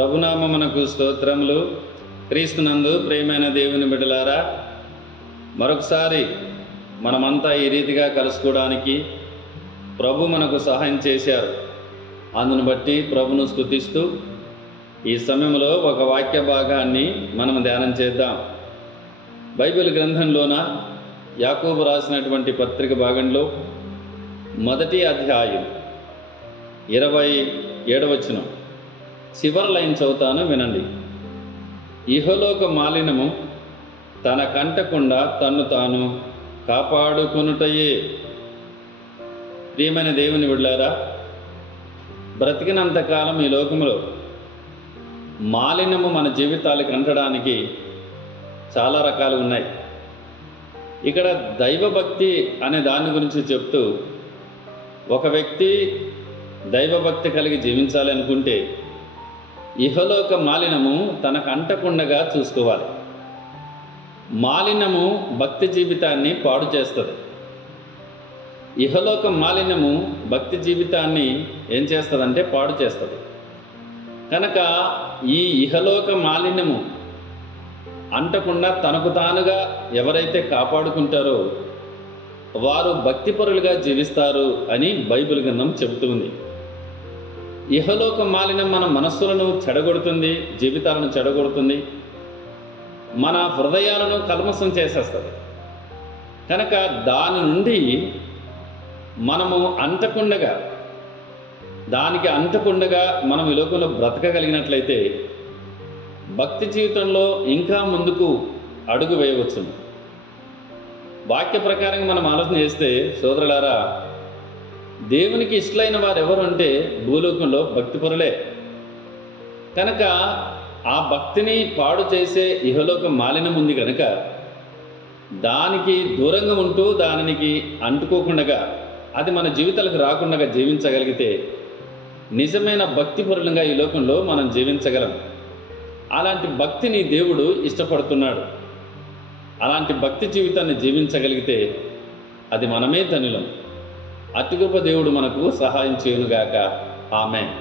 ప్రభునామమునకు స్తోత్రములు. క్రీస్తునందు ప్రియమైన దేవుని బిడ్డలారా, మరొకసారి మనమంతా ఈ రీతిగా కలుసుకోవడానికి ప్రభు మనకు సహాయం చేశారు. అందును బట్టి ప్రభును స్తుతిస్తూ ఈ సమయంలో ఒక వాక్య భాగాన్ని మనం ధ్యానం చేద్దాం. బైబిల్ గ్రంథంలోన యాకోబు రాసినటువంటి పత్రిక భాగంలో మొదటి అధ్యాయం 27వ వచనం చివరి లైన్ చదువుతాను, వినండి. ఇహలోక మాలినము తన కంటకుండా తన్ను తాను కాపాడుకొనుటయే. ప్రియమైన దేవుని బిడ్డలారా, బ్రతికినంతకాలం ఈ లోకంలో మాలిన్యము మన జీవితాలకు అంటడానికి చాలా రకాలు ఉన్నాయి. ఇక్కడ దైవభక్తి అనే దాని గురించి చెప్తూ, ఒక వ్యక్తి దైవభక్తి కలిగి జీవించాలి అనుకుంటే ఇహలోక మాలిన్యము తనకు అంటకుండగా చూసుకోవాలి. మాలిన్యము భక్తి జీవితాన్ని పాడు చేస్తుంది. ఇహలోక మాలిన్యము భక్తి జీవితాన్ని ఏం చేస్తుందంటే పాడు చేస్తుంది. కనుక ఈ ఇహలోక మాలిన్యము అంటకుండా తనకు తానుగా ఎవరైతే కాపాడుకుంటారో వారు భక్తిపరులుగా జీవిస్తారు అని బైబిల్ గ్రంథం చెబుతుంది. ఇహలోక మాలిన్యం మన మనస్సులను చెడగొడుతుంది, జీవితాలను చెడగొడుతుంది, మన హృదయాలను కల్మషం చేసేస్తుంది. కనుక దాని నుండి మనము దానికి అంటకుండగా మనం ఈ లోకంలో బ్రతకగలిగినట్లయితే భక్తి జీవితంలో ఇంకా ముందుకు అడుగు వేయవచ్చును. వాక్య ప్రకారంగా మనం ఆలోచన చేస్తే సోదరులారా, దేవునికి ఇష్టలైన వారు ఎవరు అంటే భూలోకంలో భక్తిపరులే. కనుక ఆ భక్తిని పాడు చేసే ఇహలోక మాలిన్యం ఉంది కనుక దానికి దూరంగా ఉంటూ దానికి అంటుకోకుండా అది మన జీవితాలకు రాకుండా జీవించగలిగితే నిజమైన భక్తిపరులుగా ఈ లోకంలో మనం జీవించగలం. అలాంటి భక్తిని దేవుడు ఇష్టపడుతున్నాడు. అలాంటి భక్తి జీవితాన్ని జీవించగలిగితే అది మనమే ధనులం. అతి గొప్ప దేవుడు మనకు సహాయం చేయునుగాక. ఆమేన్.